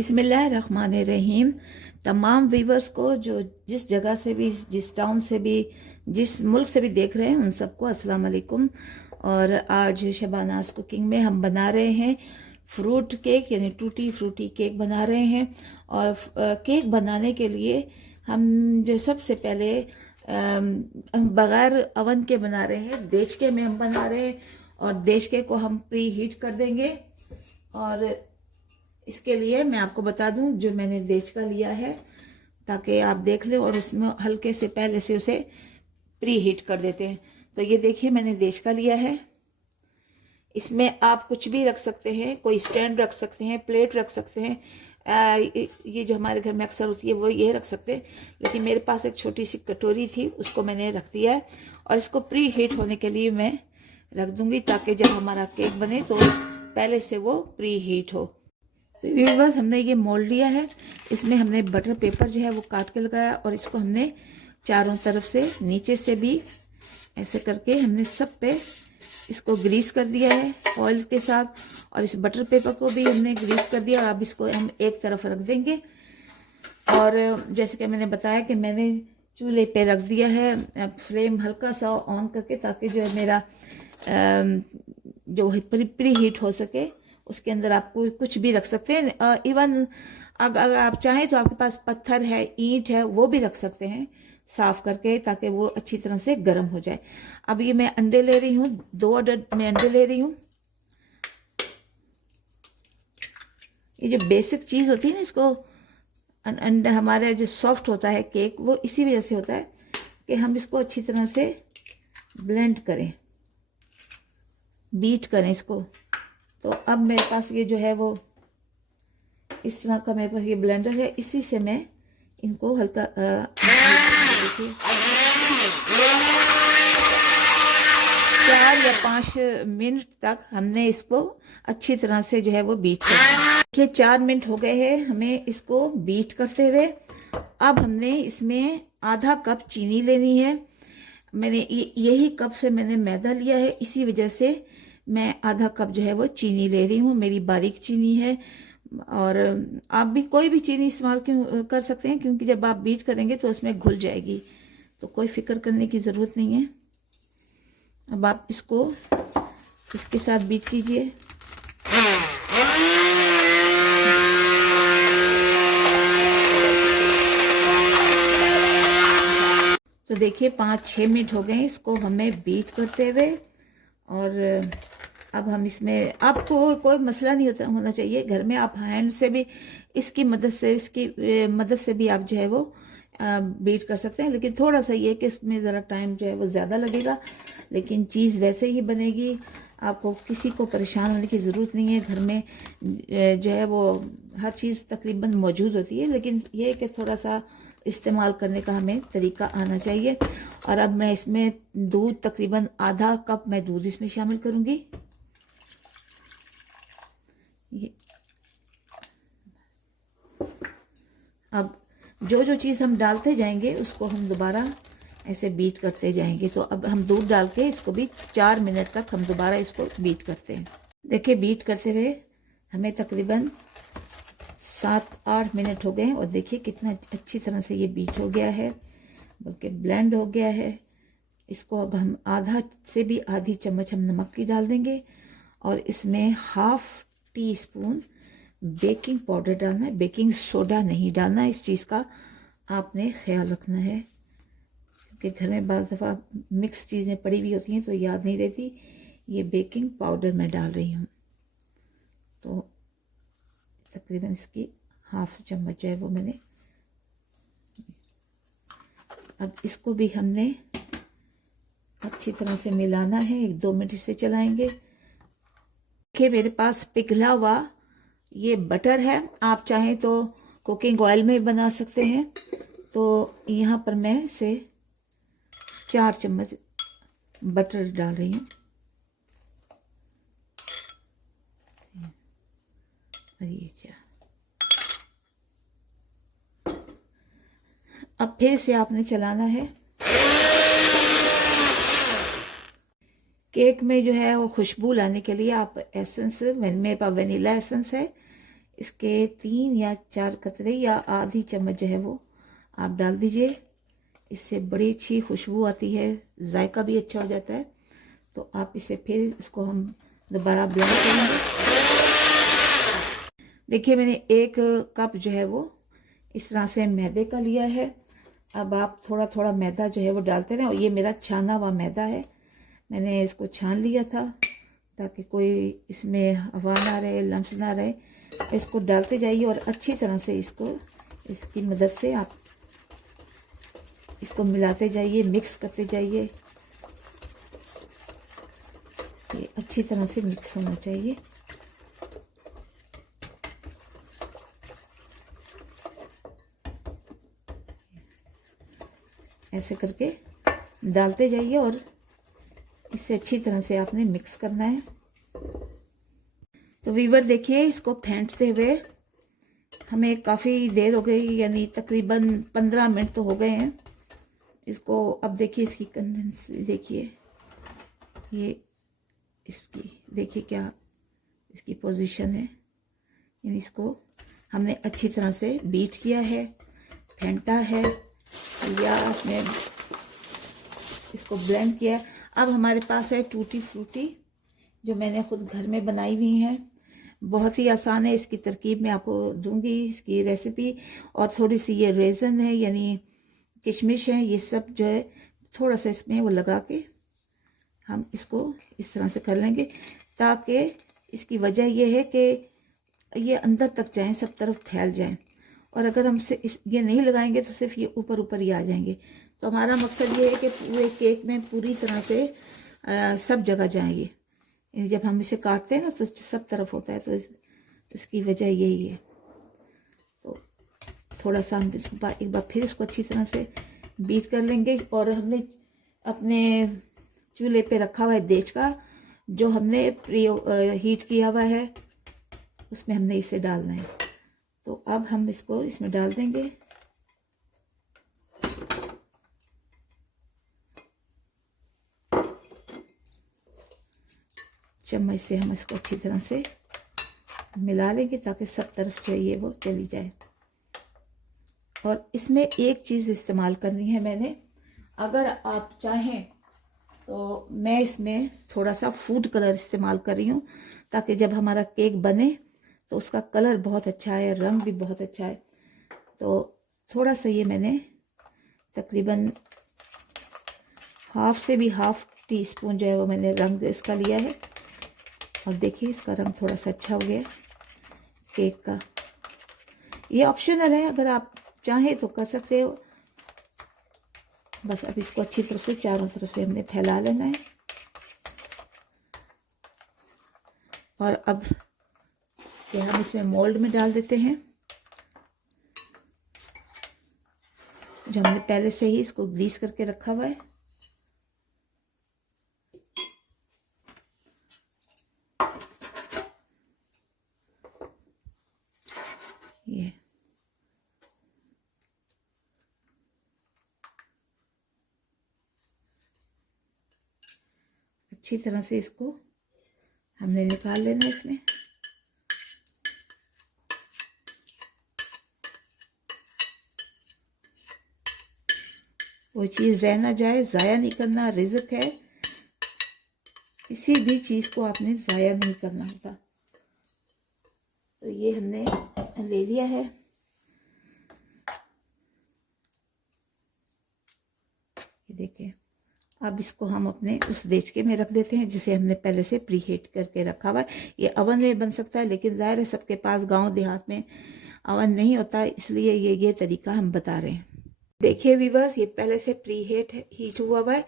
बिस्मिल्लाहिर्रहमानिर्रहीम। तमाम व्यूवर्स को जो जिस जगह से भी, जिस टाउन से भी, जिस मुल्क से भी देख रहे हैं, उन सबको अस्सलाम वालेकुम। और आज शबानाज कुकिंग में हम बना रहे हैं फ्रूट केक, यानी टूटी फ्रूटी केक बना रहे हैं। और केक बनाने के लिए हम जो सबसे पहले हम बग़ैर अवन के बना रहे हैं, देचके में हम बना रहे हैं। और देचके को हम प्री हीट कर देंगे। और इसके लिए मैं आपको बता दूं, जो मैंने देचका लिया है ताकि आप देख लें, और उसमें हल्के से पहले से उसे प्री हीट कर देते हैं। तो ये देखिए, मैंने देचका लिया है। इसमें आप कुछ भी रख सकते हैं, कोई स्टैंड रख सकते हैं, प्लेट रख सकते हैं। ये जो हमारे घर में अक्सर होती है वो ये रख सकते हैं, लेकिन मेरे पास एक छोटी सी कटोरी थी, उसको मैंने रख दिया है। और इसको प्री हीट होने के लिए मैं रख दूंगी, ताकि जब हमारा केक बने तो पहले से वो प्री हीट हो। तो व्यूअर्स, हमने ये मोल्ड लिया है, इसमें हमने बटर पेपर जो है वो काट के लगाया, और इसको हमने चारों तरफ से, नीचे से भी ऐसे करके हमने सब पे इसको ग्रीस कर दिया है ऑयल के साथ। और इस बटर पेपर को भी हमने ग्रीस कर दिया। अब इसको हम एक तरफ रख देंगे। और जैसे कि मैंने बताया कि मैंने चूल्हे पे रख दिया है, फ्लेम हल्का सा ऑन करके, ताकि जो है मेरा जो प्री हीट हो सके। उसके अंदर आप कुछ भी रख सकते हैं। इवन अगर आप चाहें तो आपके पास पत्थर है, ईंट है, वो भी रख सकते हैं साफ करके, ताकि वो अच्छी तरह से गर्म हो जाए। अब ये मैं अंडे ले रही हूँ, 2 अदद मैं अंडे ले रही हूँ। ये जो बेसिक चीज होती है ना, इसको अंडा हमारे जो सॉफ्ट होता है केक, वो इसी वजह से होता है कि हम इसको अच्छी तरह से ब्लेंड करें, बीट करें इसको। तो अब मेरे पास ये जो है वो इस तरह का मेरे पास ये ब्लेंडर है, इसी से मैं इनको हल्का देखिए 4 या 5 मिनट तक हमने इसको अच्छी तरह से जो है वो बीट करना। देखिए 4 मिनट हो गए हैं हमें इसको बीट करते हुए। अब हमने इसमें आधा कप चीनी लेनी है। मैंने यही कप से मैंने मैदा लिया है, इसी वजह से मैं आधा कप जो है वो चीनी ले रही हूँ। मेरी बारीक चीनी है, और आप भी कोई भी चीनी इस्तेमाल कर सकते हैं, क्योंकि जब आप बीट करेंगे तो उसमें घुल जाएगी, तो कोई फिक्र करने की ज़रूरत नहीं है। अब आप इसको इसके साथ बीट कीजिए। तो देखिए 5-6 मिनट हो गए इसको हमें बीट करते हुए। और अब हम इसमें, आपको कोई मसला नहीं होना चाहिए, घर में आप हैंड से भी इसकी मदद से भी आप जो है वो बीट कर सकते हैं। लेकिन थोड़ा सा ये कि इसमें ज़रा टाइम जो है वो ज़्यादा लगेगा, लेकिन चीज़ वैसे ही बनेगी। आपको किसी को परेशान होने की ज़रूरत नहीं है। घर में जो है वो हर चीज़ तकरीबन मौजूद होती है, लेकिन ये है कि थोड़ा सा इस्तेमाल करने का हमें तरीका आना चाहिए। और अब मैं इसमें दूध, तकरीबन आधा कप मैं दूध इसमें शामिल करूँगी। अब जो जो चीज़ हम डालते जाएंगे उसको हम दोबारा ऐसे बीट करते जाएंगे। तो अब हम दूध डाल के इसको भी 4 मिनट तक हम दोबारा इसको बीट करते हैं। देखिए बीट करते हुए हमें तकरीबन 7-8 मिनट हो गए, और देखिए कितना अच्छी तरह से ये बीट हो गया है, बल्कि ब्लेंड हो गया है। इसको अब हम आधा से भी आधी चम्मच हम नमक की डाल देंगे, और इसमें 1/2 टीस्पून बेकिंग पाउडर डालना है। बेकिंग सोडा नहीं डालना, इस चीज़ का आपने ख्याल रखना है, क्योंकि घर में बाज़ दफ़ा मिक्स चीज़ें पड़ी हुई होती हैं तो याद नहीं रहती। ये बेकिंग पाउडर मैं डाल रही हूँ, तो तकरीबन इसकी 1/2 चम्मच जो है वो मैंने। अब इसको भी हमने अच्छी तरह से मिलाना है, 1-2 मिनट से चलाएंगे। देखिए मेरे पास पिघला हुआ ये बटर है, आप चाहें तो कुकिंग ऑयल में बना सकते हैं। तो यहाँ पर मैं इसे 4 चम्मच बटर डाल रही हूँ। अब फिर से आपने चलाना है। केक में जो है वो खुशबू लाने के लिए आप एसेंस, मेरे पास वनीला एसेंस है, इसके 3 या 4 कतरे या आधी चम्मच जो है वो आप डाल दीजिए। इससे बड़ी अच्छी खुशबू आती है, जायका भी अच्छा हो जाता है। तो आप इसे फिर इसको हम दोबारा ब्लेंड करेंगे। देखिए मैंने 1 कप जो है वो इस तरह से मैदे का लिया है। अब आप थोड़ा थोड़ा मैदा जो है वो डालते रहें। और ये मेरा छाना हुआ मैदा है, मैंने इसको छान लिया था ताकि कोई इसमें हवा ना रहे, लम्स ना रहे। इसको डालते जाइए और अच्छी तरह से इसकी मदद से आप इसको मिलाते जाइए, मिक्स करते जाइए। ये अच्छी तरह से मिक्स होना चाहिए। ऐसे करके डालते जाइए और इसे अच्छी तरह से आपने मिक्स करना है। तो वीवर देखिए, इसको फेंटते हुए हमें काफ़ी देर हो गई, यानी तकरीबन 15 मिनट तो हो गए हैं इसको। अब देखिए इसकी कंसिस्टेंसी देखिए, ये इसकी देखिए क्या इसकी पोजीशन है। यानी इसको हमने अच्छी तरह से बीट किया है, फेंटा है या आपने इसको ब्लेंड किया है। अब हमारे पास है टूटी फ्रूटी, जो मैंने खुद घर में बनाई हुई है। बहुत ही आसान है, इसकी तरकीब मैं आपको दूंगी, इसकी रेसिपी। और थोड़ी सी ये रेज़न है यानी किशमिश है, ये सब जो है थोड़ा सा इसमें वो लगा के हम इसको इस तरह से कर लेंगे, ताकि इसकी वजह यह है कि ये अंदर तक जाएं, सब तरफ फैल जाएं। और अगर हम ये नहीं लगाएंगे तो सिर्फ ये ऊपर ऊपर ही आ जाएंगे। तो हमारा मकसद ये है कि पूरे केक में पूरी तरह से सब जगह जाएंगे। जब हम इसे काटते हैं ना तो सब तरफ होता है, तो इसकी वजह यही है। तो थोड़ा सा हम एक बार फिर इसको अच्छी तरह से बीट कर लेंगे। और हमने अपने चूल्हे पे रखा हुआ है देच का, जो हमने हीट किया हुआ है, उसमें हमने इसे डालना है। तो अब हम इसको इसमें डाल देंगे। चम्मच से हम इसको अच्छी तरह से मिला लेंगे ताकि सब तरफ जो ये वो चली जाए। और इसमें एक चीज़ इस्तेमाल करनी है मैंने, अगर आप चाहें तो मैं इसमें थोड़ा सा फूड कलर इस्तेमाल कर रही हूँ, ताकि जब हमारा केक बने तो उसका कलर बहुत अच्छा है, रंग भी बहुत अच्छा है। तो थोड़ा सा ये मैंने तकरीबन हाफ से भी हाफ टी स्पून जो है वो मैंने रंग इसका लिया है। और देखिए इसका रंग थोड़ा सा अच्छा हो गया केक का। ये ऑप्शनल है, अगर आप चाहें तो कर सकते हो। बस अब इसको अच्छी तरह से चारों तरफ से हमने फैला लेना है। और अब ये हम इसमें मोल्ड में डाल देते हैं, जो हमने पहले से ही इसको ग्रीस करके रखा हुआ है। ये अच्छी तरह से इसको हमने निकाल लेना है इसमें। वो चीज़ रह ना जाए, ज़ाया नहीं करना, रिज़्क है, किसी भी चीज़ को आपने ज़ाया नहीं करना होता। तो ये हमने ले लिया है। ये देखिए, अब इसको हम अपने उस देचके में रख देते हैं जिसे हमने पहले से प्री हीट करके रखा हुआ है। ये अवन में बन सकता है, लेकिन ज़ाहिर है सबके पास गांव देहात में अवन नहीं होता, इसलिए ये तरीका हम बता रहे हैं। देखिए वीवर्स, ये पहले से प्री हीट हुआ हुआ है,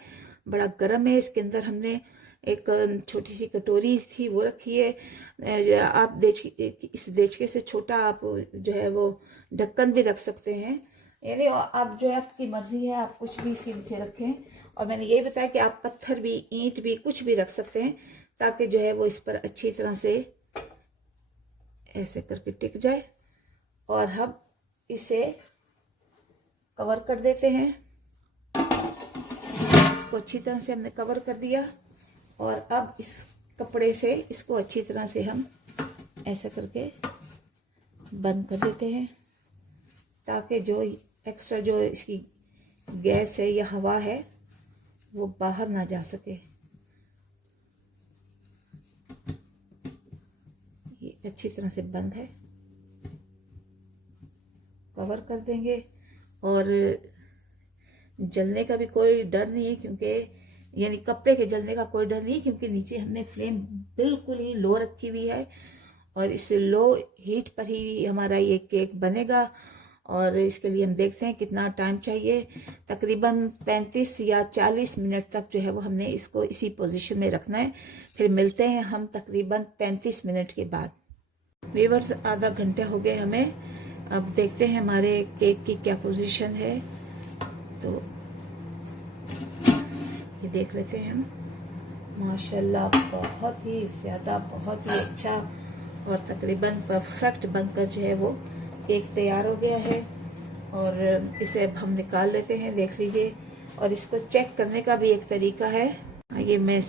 बड़ा गर्म है। इसके अंदर हमने एक छोटी सी कटोरी थी वो रखी है। आप इस देचके से छोटा आप जो है वो ढक्कन भी रख सकते हैं, यानी आप जो है आपकी मर्जी है, आप कुछ भी इसी नीचे रखें। और मैंने यही बताया कि आप पत्थर भी, ईंट भी, कुछ भी रख सकते हैं, ताकि जो है वो इस पर अच्छी तरह से ऐसे करके टिक जाए। और हम इसे कवर कर देते हैं। इसको अच्छी तरह से हमने कवर कर दिया। और अब इस कपड़े से इसको अच्छी तरह से हम ऐसा करके बंद कर देते हैं ताकि जो एक्स्ट्रा जो इसकी गैस है या हवा है वो बाहर ना जा सके। ये अच्छी तरह से बंद है, कवर कर देंगे। और जलने का भी कोई डर नहीं है, क्योंकि यानी कपड़े के जलने का कोई डर नहीं है, क्योंकि नीचे हमने फ्लेम बिल्कुल ही लो रखी हुई है और इस लो हीट पर ही हमारा ये केक बनेगा। और इसके लिए हम देखते हैं कितना टाइम चाहिए। तकरीबन 35 या 40 मिनट तक जो है वो हमने इसको इसी पोजीशन में रखना है। फिर मिलते हैं हम तकरीबन 35 मिनट के बाद। व्यूअर्स, आधा घंटा हो गया हमें। अब देखते हैं हमारे केक की क्या पोजीशन है। तो ये देख लेते हैं हम। माशाल्लाह बहुत ही ज़्यादा, बहुत ही अच्छा और तकरीबन परफेक्ट बनकर जो है वो केक तैयार हो गया है। और इसे अब हम निकाल लेते हैं, देख लीजिए। और इसको चेक करने का भी एक तरीका है। ये मैं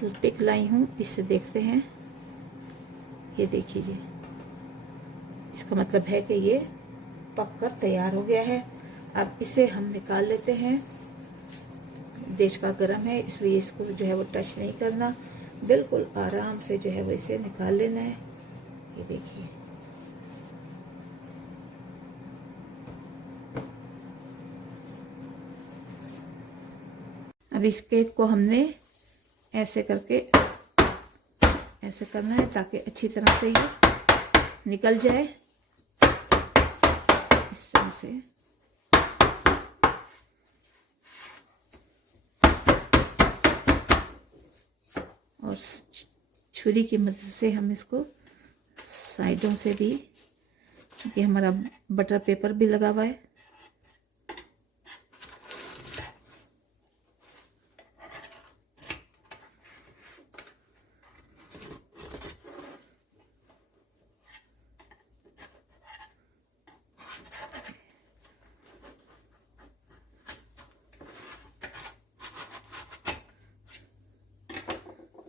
टूथपिक लाई हूँ, इससे देखते हैं। ये देखिए, इसका मतलब है कि ये पक कर तैयार हो गया है। अब इसे हम निकाल लेते हैं। देश का गरम है इसलिए इसको जो है वो टच नहीं करना, बिल्कुल आराम से जो है वो इसे निकाल लेना है। ये देखिए, अब इस केक को हमने ऐसे करके ऐसे करना है ताकि अच्छी तरह से ये निकल जाए, इस तरह से। और छुरी की मदद से हम इसको साइडों से भी, क्योंकि हमारा बटर पेपर भी लगा हुआ है,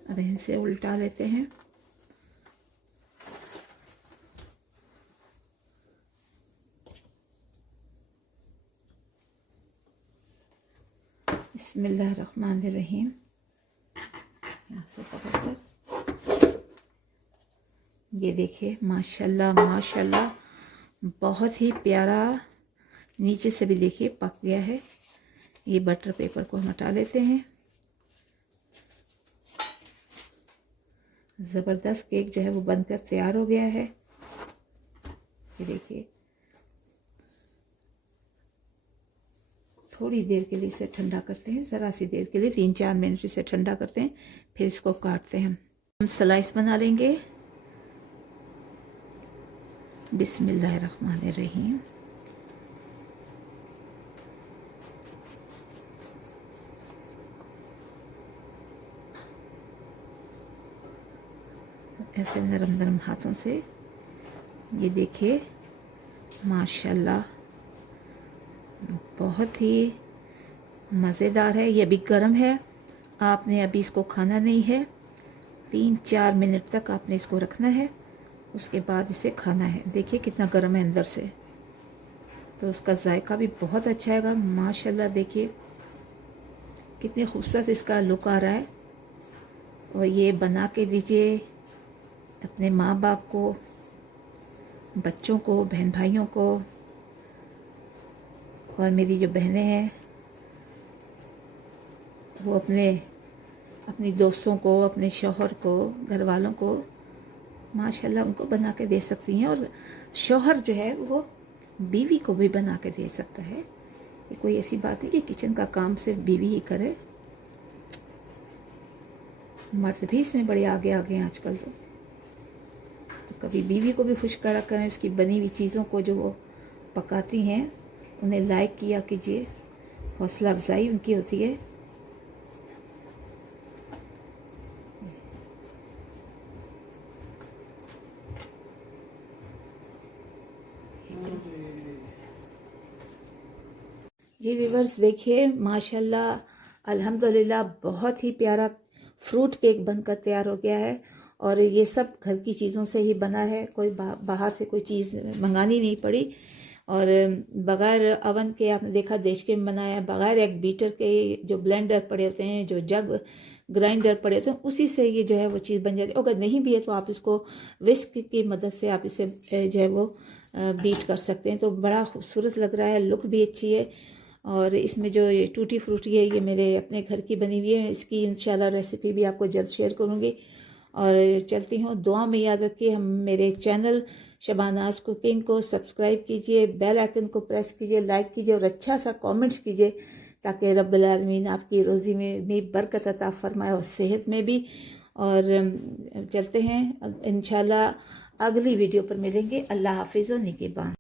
अब इसे उल्टा लेते हैं। बिस्मिल्लाहिर्रहमानिर्रहीम। यहाँ से पकड़कर ये देखिए, माशाल्लाह माशाल्लाह बहुत ही प्यारा। नीचे से भी देखिए पक गया है। ये बटर पेपर को हम हटा लेते हैं। ज़बरदस्त केक जो है वो बनकर तैयार हो गया है। ये देखिए, थोड़ी देर के लिए इसे ठंडा करते हैं, ज़रा सी देर के लिए, 3-4 मिनट इसे ठंडा करते हैं, फिर इसको काटते हैं। हम स्लाइस बना लेंगे। बिस्मिल्लाहिर्रहमानिर्रहीम। ऐसे नरम नरम हाथों से। ये देखिए, माशाल्लाह बहुत ही मज़ेदार है। ये अभी गर्म है, आपने अभी इसको खाना नहीं है। 3-4 मिनट तक आपने इसको रखना है, उसके बाद इसे खाना है। देखिए कितना गर्म है अंदर से, तो उसका जायका भी बहुत अच्छा आएगा। माशाल्लाह देखिए कितनी खूबसूरत इसका लुक आ रहा है। और ये बना के दीजिए अपने माँ बाप को, बच्चों को, बहन भाइयों को। और मेरी जो बहनें हैं वो अपनी दोस्तों को, अपने शौहर को, घर वालों को माशाल्लाह उनको बना के दे सकती हैं। और शौहर जो है वो बीवी को भी बना के दे सकता है। ये कोई ऐसी बात है कि किचन का काम सिर्फ बीवी ही करे, मर्द भी इसमें बड़े आगे आगे हैं आजकल। तो कभी बीवी को भी खुश करा करें, उसकी बनी हुई चीज़ों को जो वो पकाती हैं उन्हें लाइक किया कीजिए, हौसला अफजाई उनकी होती है। जी व्यूअर्स, देखिए माशाल्लाह अल्हम्दुलिल्लाह बहुत ही प्यारा फ्रूट केक बनकर तैयार हो गया है। और ये सब घर की चीज़ों से ही बना है, कोई बाहर से कोई चीज़ मंगानी नहीं पड़ी। और बगैर अवन के आपने देखा देशके में बनाया, बगैर एक बीटर के जो ब्लेंडर पड़े होते हैं, जो जग ग्राइंडर पड़े होते हैं, उसी से ये जो है वो चीज़ बन जाती है। अगर नहीं भी है तो आप इसको विस्क की मदद से आप इसे जो है वो बीट कर सकते हैं। तो बड़ा खूबसूरत लग रहा है, लुक भी अच्छी है। और इसमें जो ये टूटी फ्रूटी है ये मेरे अपने घर की बनी हुई है, इसकी इंशाल्लाह रेसिपी भी आपको जल्द शेयर करूँगी। और चलती हूँ, दुआ में याद रखिए, हम मेरे चैनल शबानाज कुकिंग को सब्सक्राइब कीजिए, बेल आइकन को प्रेस कीजिए, लाइक कीजिए और अच्छा सा कमेंट्स कीजिए, ताकि रब्बुल आलमीन आपकी रोज़ी में भी बरकत अता फरमाए और सेहत में भी। और चलते हैं, इंशाल्लाह अगली वीडियो पर मिलेंगे। अल्लाह हाफिज़ और निगहबान।